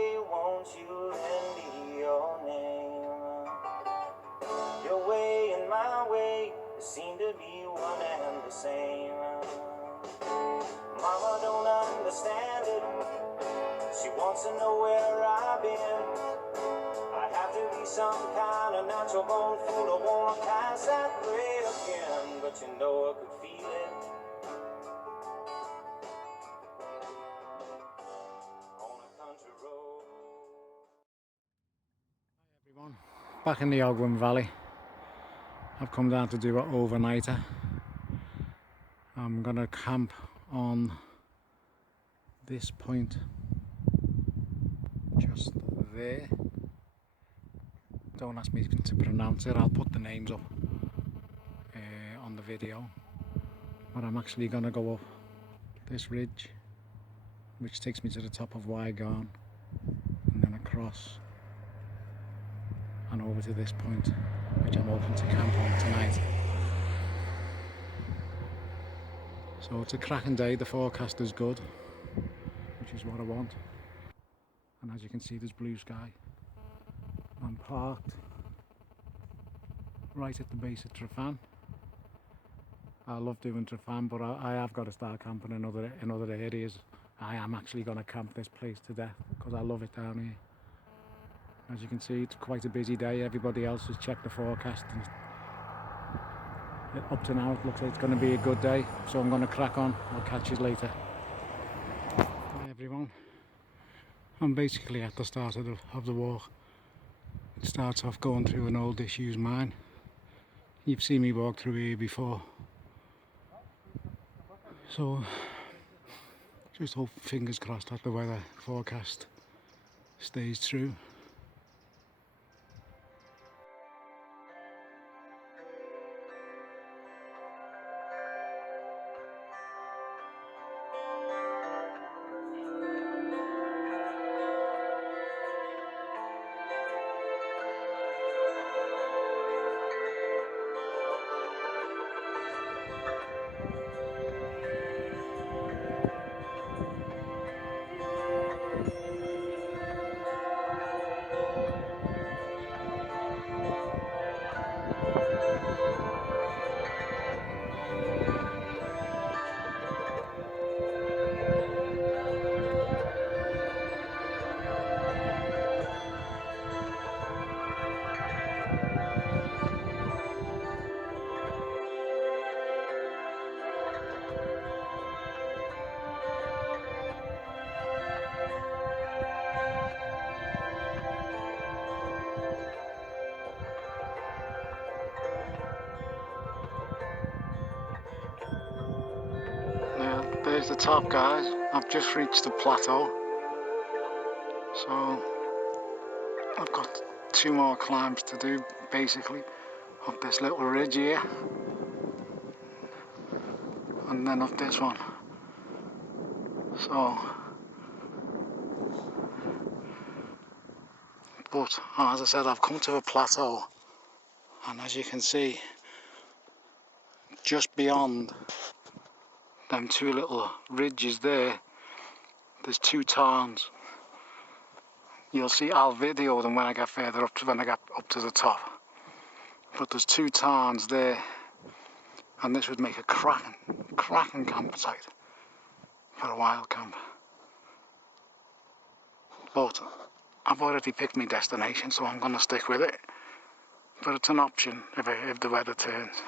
way, won't you lend me your name? Your way and my way seem to be one and the same. Mama don't understand it. She wants to know where I've been. I have to be some kind of natural born fool. I wanna pass that way again, but you know I could feel it on a country road. Hi everyone, back in the Ogwen Valley. I've come down to do an overnighter. I'm gonna camp on this point just there. Don't ask me to pronounce it, I'll put the names up on the video. But I'm actually gonna go up this ridge, which takes me to the top of Foel-goch, and then across and over to this point, which I'm hoping to camp on tonight. So it's a cracking day, the forecast is good, which is what I want. And as you can see, there's blue sky. I'm parked right at the base of Trefan. I love doing Trefan, but I have got to start camping in other areas. I am actually going to camp this place to death because I love it down here. As you can see, it's quite a busy day. Everybody else has checked the forecast, and up to now it looks like it's going to be a good day. So I'm going to crack on. I'll catch you later. Hi everyone. I'm basically at the start of the walk. It starts off going through an old disused mine. You've seen me walk through here before. So just hope, fingers crossed, that the weather forecast stays true. Now, there's the top, guys. I've just reached the plateau. So I've got 2 more climbs to do, basically, up this little ridge here, and then up this one. So, but as I said, I've come to a plateau, and as you can see, just beyond them 2 little ridges there, there's 2 tarns. You'll see, I'll video them when I get further up, when I get up to the top. But there's 2 tarns there, and this would make a cracking campsite for a wild camp. But I've already picked my destination, so I'm going to stick with it. But it's an option if the weather turns.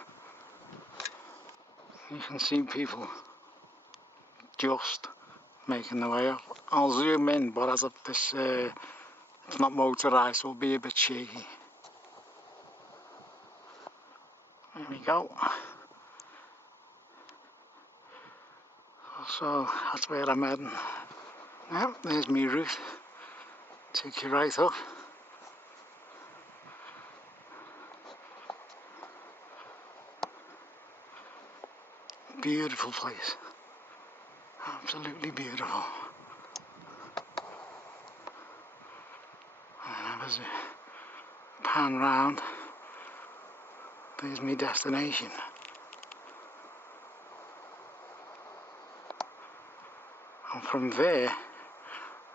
You can see people just making their way up. I'll zoom in, but as of this, it's not motorised, so it'll be a bit shaky. There we go. So that's where I'm heading. Yeah, there's my route. Take you right up. Beautiful place. Absolutely beautiful. And as I pan round, there's my destination. And from there,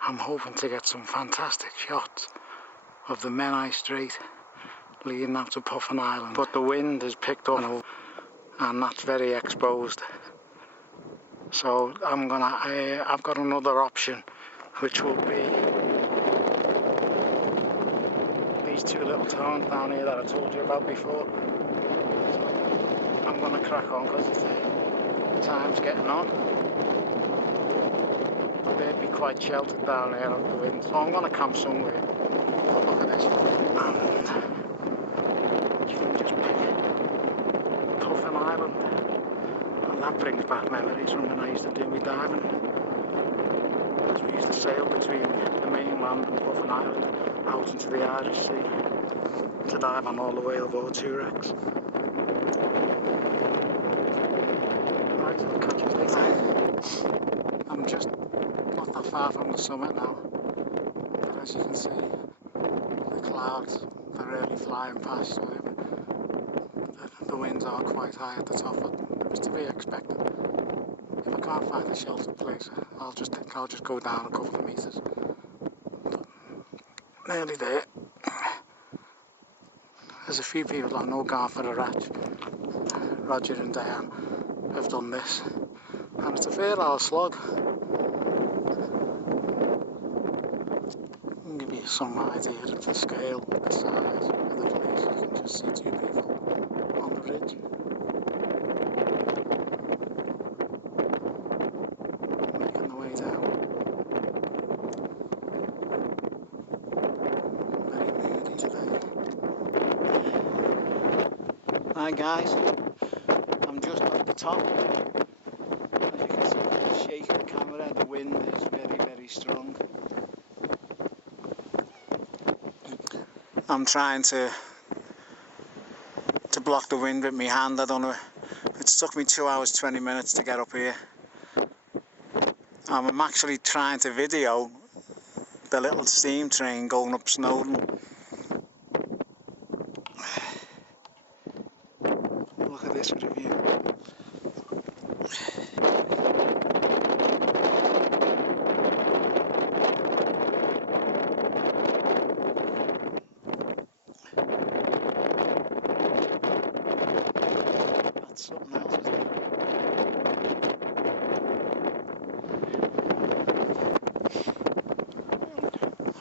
I'm hoping to get some fantastic shots of the Menai Strait leading out to Puffin Island, but the wind has picked up and that's very exposed. So I've got another option, which will be these two little towns down here that I told you about before. So I'm going to crack on because the time's getting on. But they'd be quite sheltered down there out the wind, so I'm going to camp somewhere. But look at this, and you can just pick Puffin Island, and that brings back memories from when I used to do my diving. Because we used to sail between the mainland and Puffin Island out into the Irish Sea to dive on all the whale-boat 2 wrecks. Right, I'll catch you later. I'm just not that far from the summit now, but as you can see, the clouds are really flying past, so the winds are quite high at the top, but it was to be expected. If I can't find a sheltered place, I'll just go down a couple of metres. Nearly there. There's a few people I know going for a ratch. Roger and Diane have done this, and it's a fair old slog. I'll give you some idea of the scale, the size of the place. You can just see 2 people on the ridge. Making the way down. Very moody today. Hi guys, I'm just at the top. As you can see from the shake of the camera, the wind is very, very strong. I'm trying to block the wind with my hand. I don't know, it's took me 2 hours 20 minutes to get up here. I'm actually trying to video the little steam train going up Snowdon. Look at this with a view. That's something else, isn't it?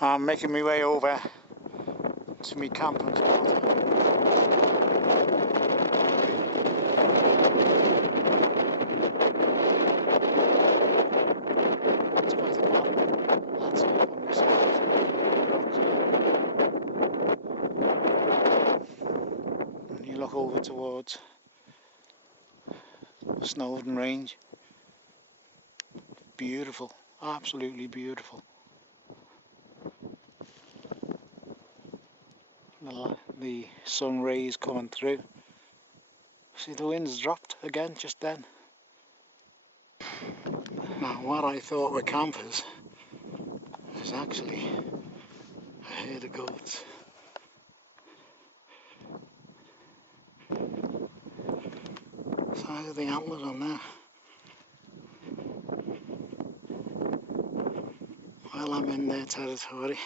I'm making my way over to my camping spot. It's quite a modern landscape on this side. And you look over towards Snowdon Range. Beautiful, absolutely beautiful. The sun rays coming through. See, the wind's dropped again just then. Now what I thought were campers is actually a herd of goats. Size of the antlers on there. Well, I'm in their territory,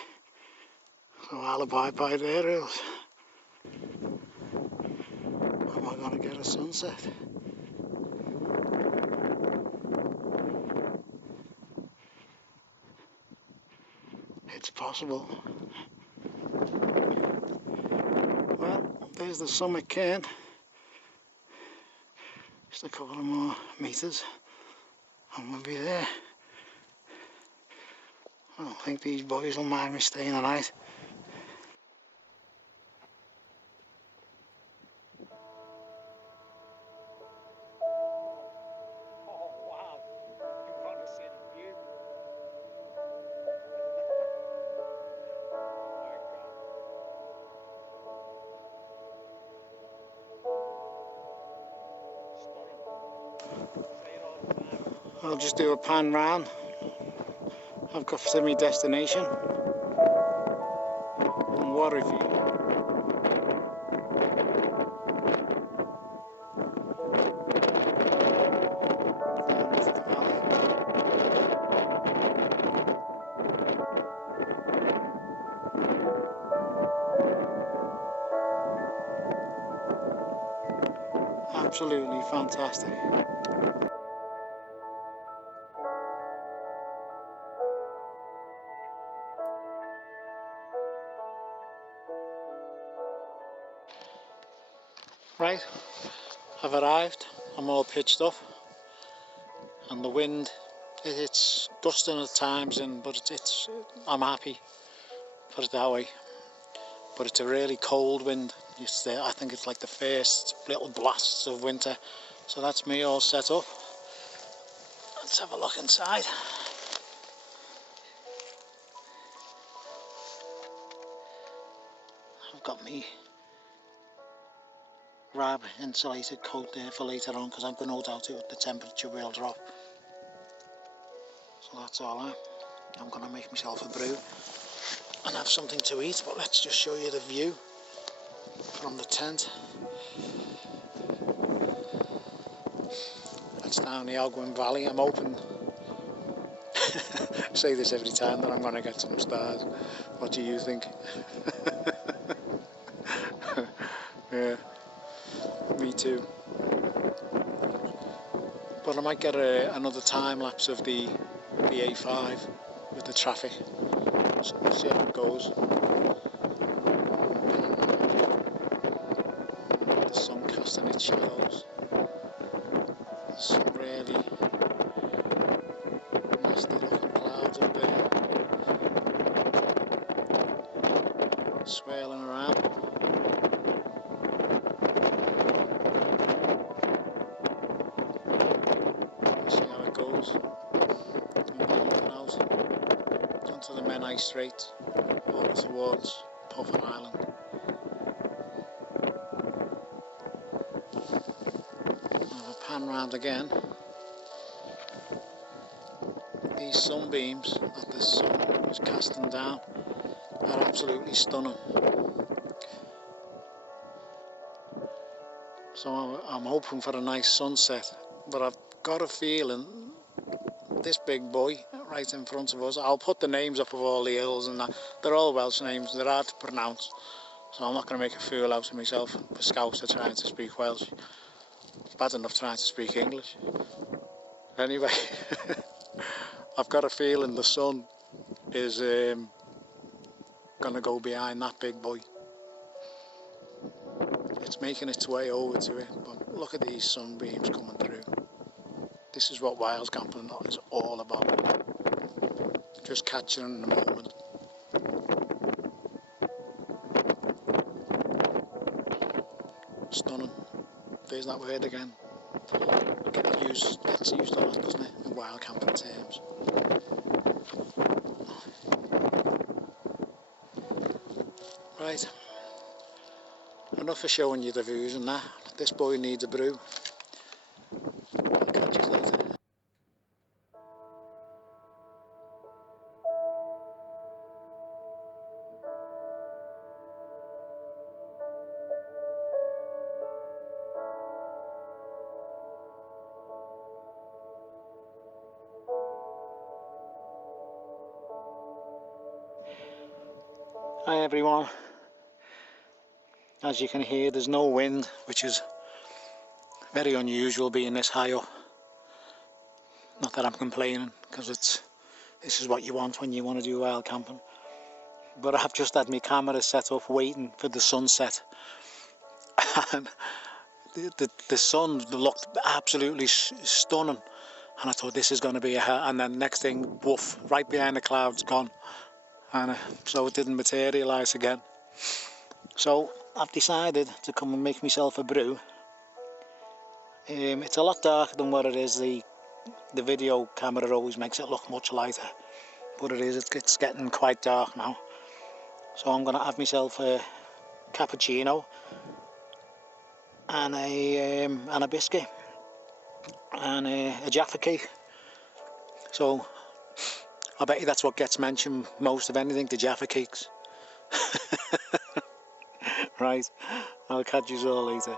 so I'll abide by their rules. Am I going to get a sunset? It's possible. Well, there's the summit cairn. Just a couple of more metres and we'll be there. I don't think these boys will mind me staying the night. I'll just do a pan round. I've got to my destination. And what review? Down into the valley. absolutely fantastic. Right, I've arrived. I'm all pitched up, and the wind, it's gusting at times, but I'm happy, put it that way. But it's a really cold wind. I think it's like the first little blasts of winter. So that's me all set up. Let's have a look inside. I've got me Rab insulated coat there for later on, because I've got no doubt the temperature will drop. So that's all right. I'm going to make myself a brew and have something to eat, but let's just show you the view from the tent. That's down the Ogwen Valley. I'm hoping, I say this every time, that I'm going to get some stars. What do you think? Yeah, me too. But I might get another time lapse of the A5 with the traffic. So we'll see how it goes. The sun casting its shadows. There's some really nasty looking clouds up there, swirling around. We'll see how it goes. I'm looking out onto the Menai Strait over towards Puffin Island. I'll have a pan round again. These sunbeams that the sun is casting down are absolutely stunning. So I'm hoping for a nice sunset, but I've got a feeling this big boy right in front of us, I'll put the names up of all the hills and that, they're all Welsh names, they're hard to pronounce, so I'm not going to make a fool out of myself for Scouts are trying to speak Welsh. It's bad enough trying to speak English. Anyway, I've got a feeling the sun is going to go behind that big boy. It's making its way over to it, but look at these sunbeams coming through. This is what Wildcamp is all about. Just capturing the moment. Stunning. There's that word again. Gets used a lot, doesn't it, in Wildcamp terms. Right. Enough of showing you the views and that. This boy needs a brew. I'll catch you later. Hi everyone. As you can hear, there's no wind, which is very unusual being this high up. Not that I'm complaining, because this is what you want when you want to do wild camping. But I've just had my camera set up waiting for the sunset. And the sun looked absolutely stunning. And I thought this is going to be and then next thing, woof, right behind the clouds, gone. And so it didn't materialise again. So I've decided to come and make myself a brew. It's a lot darker than what it is. The video camera always makes it look much lighter, but it's getting quite dark now. So I'm going to have myself a cappuccino and a biscuit and a Jaffa cake. So I bet you that's what gets mentioned most of anything, the Jaffa cakes. Right, I'll catch you all later.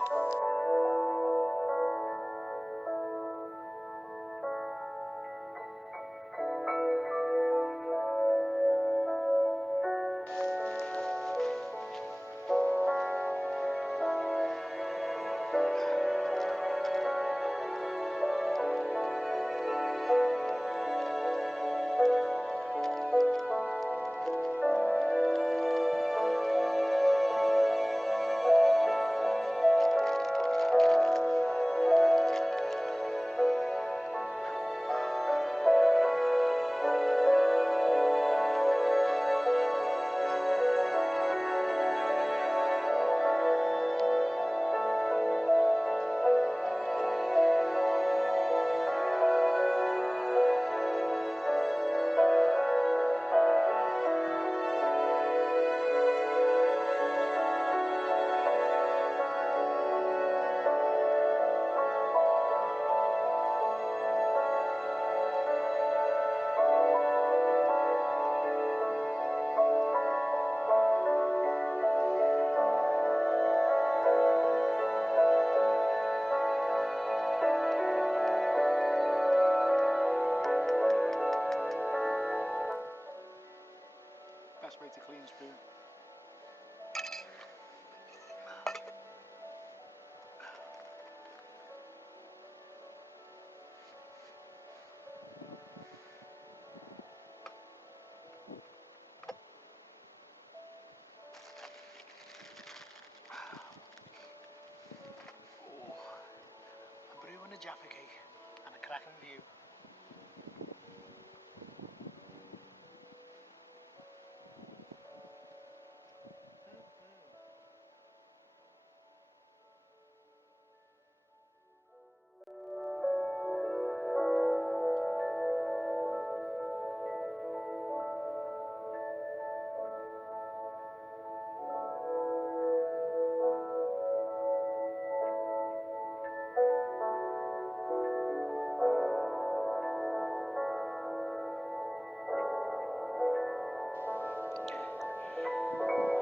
best way to clean spoon. A brew and a Jaffa cake and a cracking view.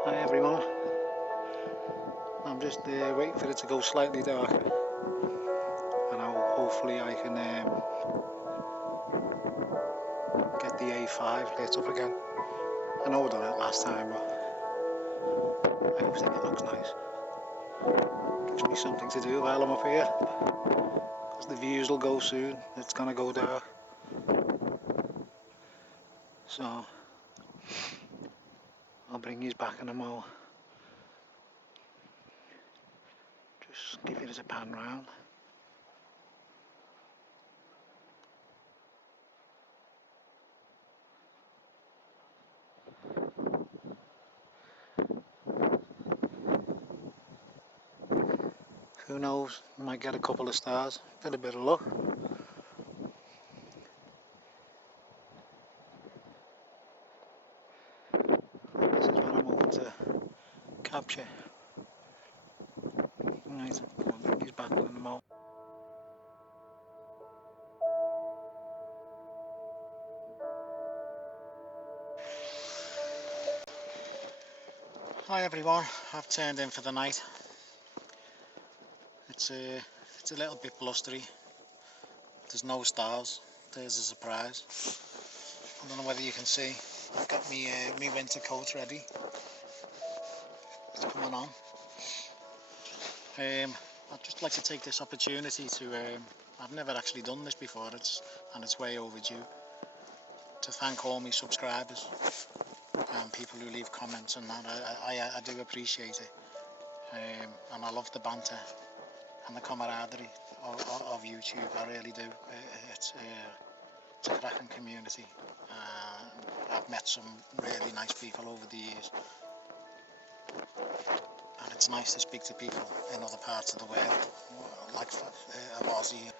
Hi everyone, I'm just waiting for it to go slightly darker and hopefully I can get the A5 lit up again. I know I done it last time, but I just think it looks nice. Gives me something to do while I'm up here, because the views will go soon. It's gonna go dark, so I'll bring you back in a moment. Just give it a pan round. Who knows, might get a couple of stars, get a bit of luck. This is what I'm hoping to capture. Right, I'll bring you back in a moment. Hi everyone, I've turned in for the night. It's a little bit blustery. There's no stars. There's a surprise. I don't know whether you can see. I've got me winter coat ready. It's coming on. I'd just like to take this opportunity to. I've never actually done this before. It's way overdue. To thank all my subscribers and people who leave comments and that. I do appreciate it. And I love the banter and the camaraderie of YouTube. I really do. It's a cracking community. I've met some really nice people over the years, and it's nice to speak to people in other parts of the world, like Aussie.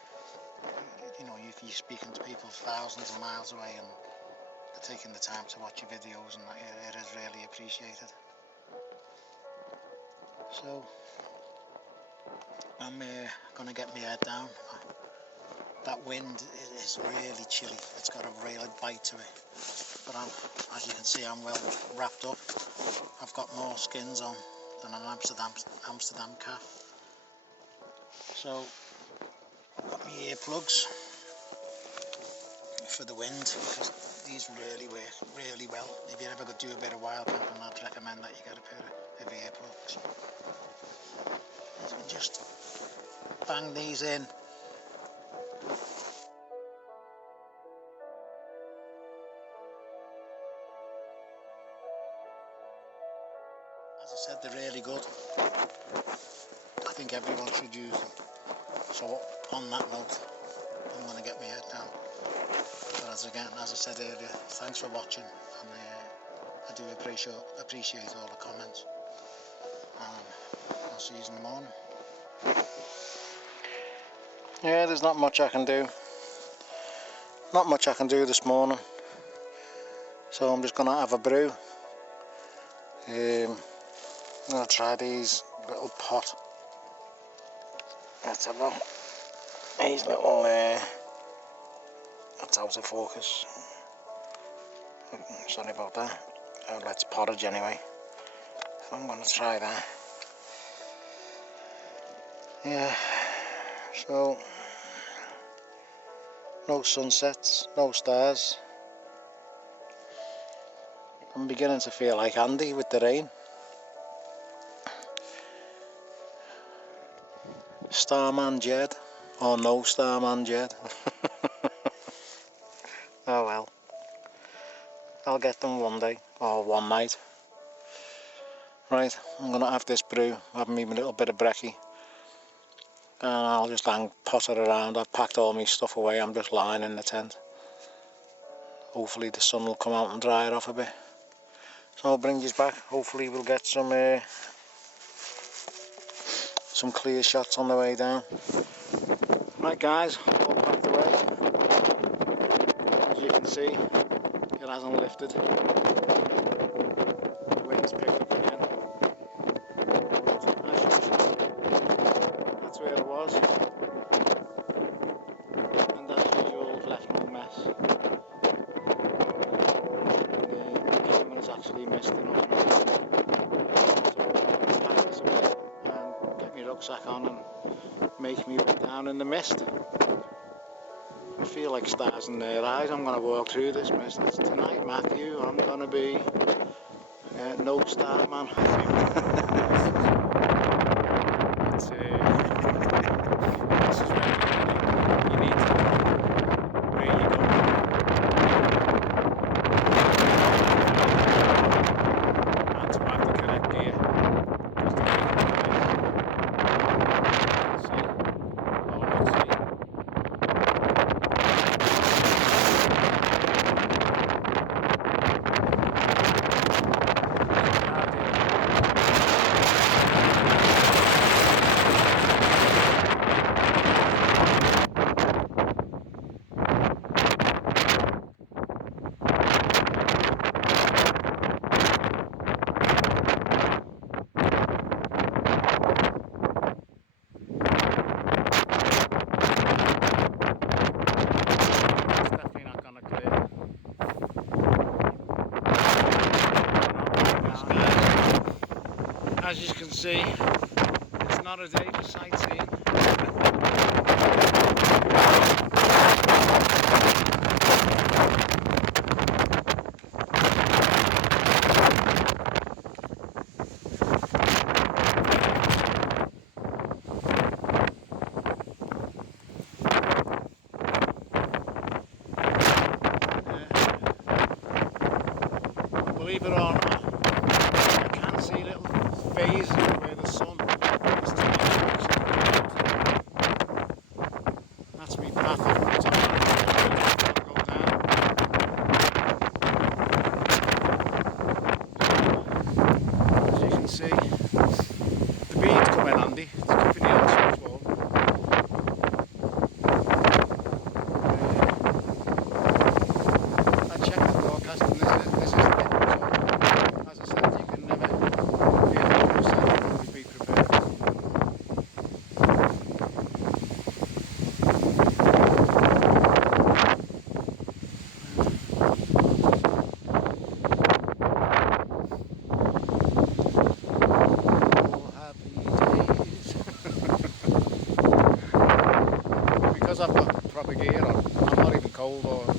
You know, you're speaking to people thousands of miles away, and they're taking the time to watch your videos, and it is really appreciated. So I'm gonna get my head down. That wind is really chilly. It's got a real bite to it. But as you can see, I'm well wrapped up. I've got more skins on than an Amsterdam calf. So I've got my earplugs for the wind, because these really work really well. If you're ever going to do a bit of wild camping, I'd recommend that you get a pair of earplugs. So just bang these in. As I said, they're really good. I think everyone should use them. So on that note, I'm going to get my head down. But as I said earlier, thanks for watching, and I do appreciate all the comments. I'll see you in the morning. Yeah, there's not much I can do. Not much I can do this morning. So I'm just going to have a brew. I'm going to try these little pot. Let's have a look. These little, that's out of focus. Sorry about that. That's porridge anyway. So I'm going to try that. Yeah, so no sunsets, no stars. The I'm beginning to feel like Andy with the rain. Starman Jed, or no Starman Jed. Oh well, I'll get them one day, or one night. Right, I'm going to have this brew, have me a little bit of brekkie, and I'll just potter around. I've packed all my stuff away, I'm just lying in the tent. Hopefully the sun will come out and dry it off a bit. So I'll bring you back, hopefully we'll get some clear shots on the way down. Right guys, all packed away. As you can see, it hasn't lifted. The wind's picked up again. As usual, that's where it was. And as usual, I've left no mess. The camera's actually missed enough now. So I'll pack this away and get my rucksack on and make me way down in the mist. I feel like stars in their eyes. I'm going to walk through this mist. It's tonight, Matthew. I'm going to be no star man. It's, this is very you need to know where you're going. And to have the correct gear. As you can see, it's not a day for sightseeing. Believe it or not, I can see little phases where the sun is taking. That's me path up the top. Go down. As you can see, the bead's coming handy. It's keeping the ocean warm. I checked the forecast and this is it. As I said, you can never be 100%, always be prepared. Oh, happy days. Because I've got proper gear on, I'm not even cold or it's...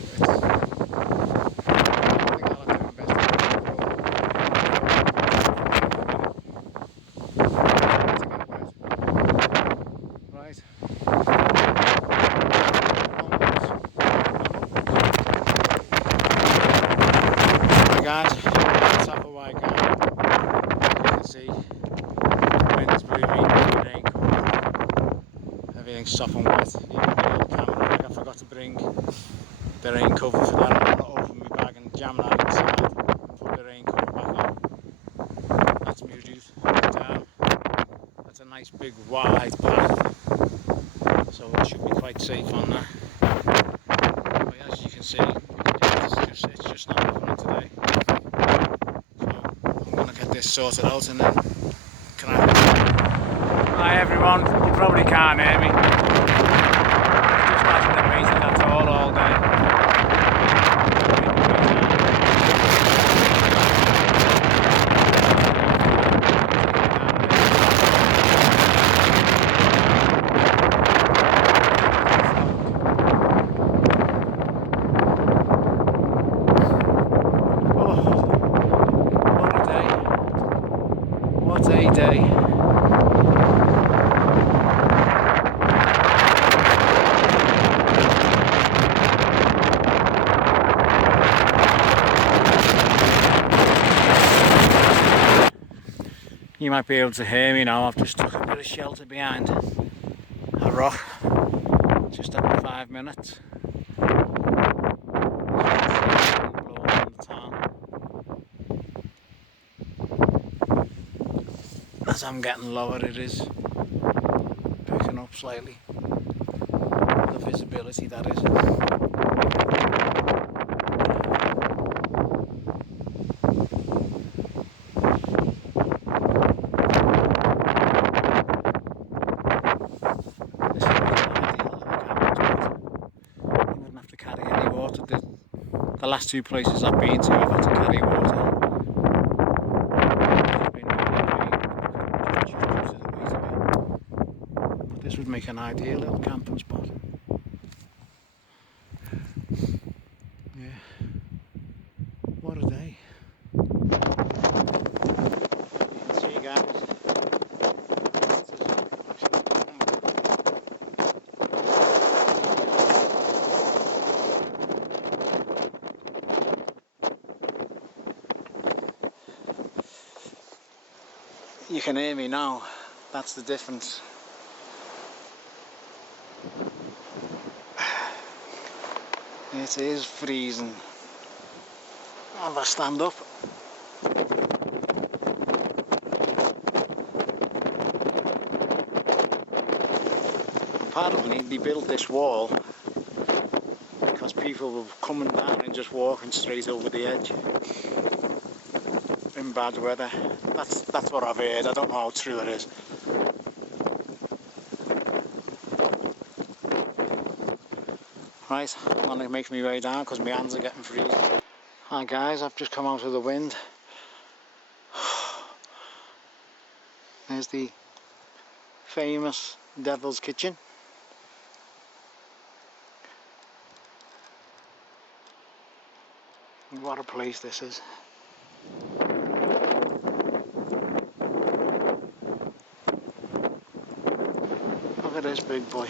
Guys, that's up a white guy. As you can see, the wind's blowing, the rain coming. Everything's soft and wet. Even the old camera, I forgot to bring the rain cover for that. I'm going to open my bag and jam that inside. Put the rain cover back on. That's me reduced down. That's a nice big wide path. So it should be quite safe on that. But as you can see, it's just not happening today. This sorted out and then Hi everyone, you probably can't hear me. Just hasn't abated at all day. day. You might be able to hear me now. I've just took a bit of shelter behind a rock, just after 5 minutes. As I'm getting lower, it is picking up slightly. The visibility, that is. This would be an ideal little camping spot. You wouldn't have to carry any water. The last two places I've been to, I've had to carry water. This would make an ideal little camping spot. Yeah. What a day. You can see, guys. You can hear me now. That's the difference. It is freezing. If I stand up, apparently they built this wall because people were coming down and just walking straight over the edge in bad weather. That's what I've heard. I don't know how true it is. Right, I'm going to make my way down because my hands are getting freezing. Hi guys, I've just come out of the wind. There's the famous Devil's Kitchen. What a place this is. Look at this big boy.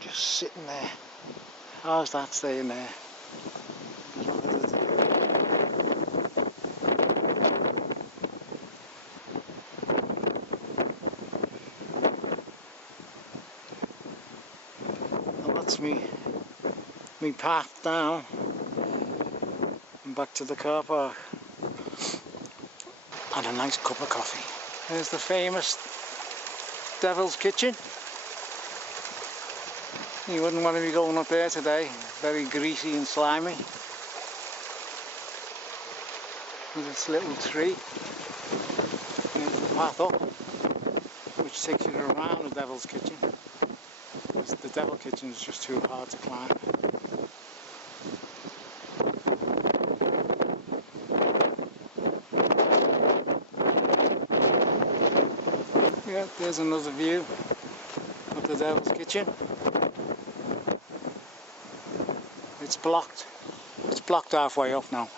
Just sitting there. How's that staying there? And that's me path down and back to the car park. And a nice cup of coffee. There's the famous Devil's Kitchen. You wouldn't want to be going up there today. Very greasy and slimy. With this little tree. There's the path up, which takes you around the Devil's Kitchen. The Devil's Kitchen is just too hard to climb. Yeah, there's another view of the Devil's Kitchen. It's blocked. It's blocked halfway up now.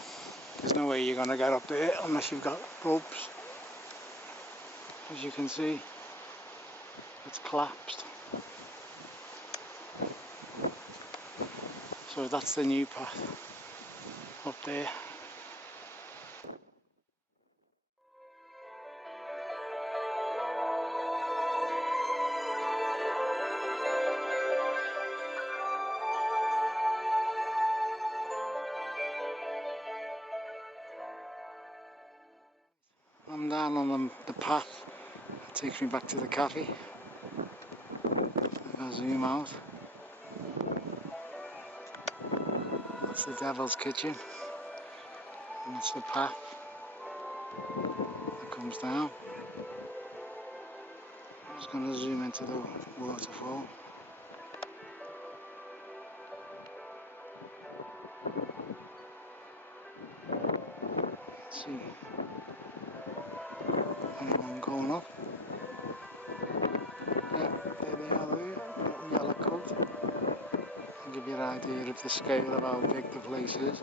There's no way you're going to get up there unless you've got ropes. As you can see, it's collapsed. So that's the new path up there. I'm down on the path that takes me back to the cafe. I'll zoom out. That's the Devil's Kitchen. And that's the path that comes down. I'm just going to zoom into the waterfall. Let's see. Anyone going up? Yeah, there they are there, little yellow coat. I'll give you an idea of the scale of how big the place is.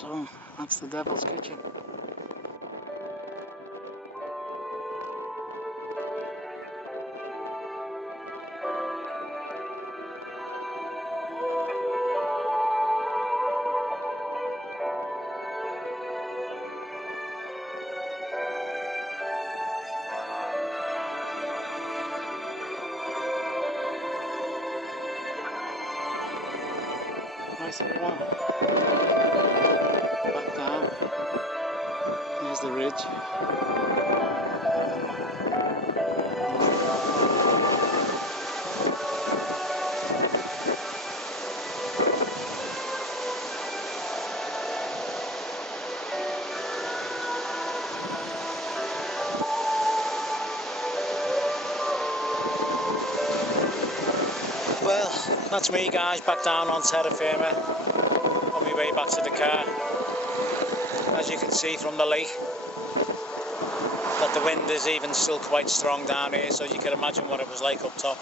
So that's the Devil's Kitchen. Nice everyone. Back down. There's the ridge. Well, that's me guys, back down on terra firma, on my way back to the car. As you can see from the lake, that the wind is even still quite strong down here, so you can imagine what it was like up top.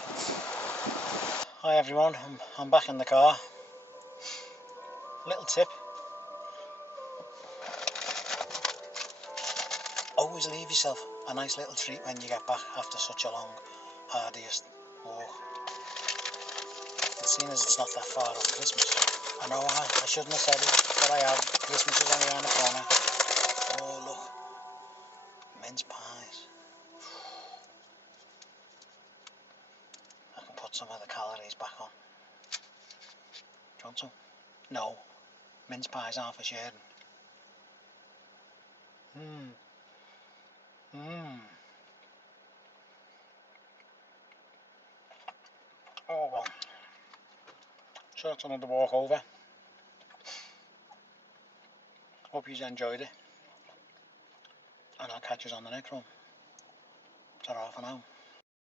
Hi everyone, I'm back in the car. Little tip: always leave yourself a nice little treat when you get back after such a long, arduous walk. And seeing as it's not that far off Christmas, I know I shouldn't have said it, but I have. Christmas is only around the corner. Oh look, mince pies. I can put some of the calories back on. Do you want some? No, mince pies aren't for sharing. Oh well, so that's another walk over. Hope you enjoyed it, and I'll catch you on the next one. Ta-ra for now.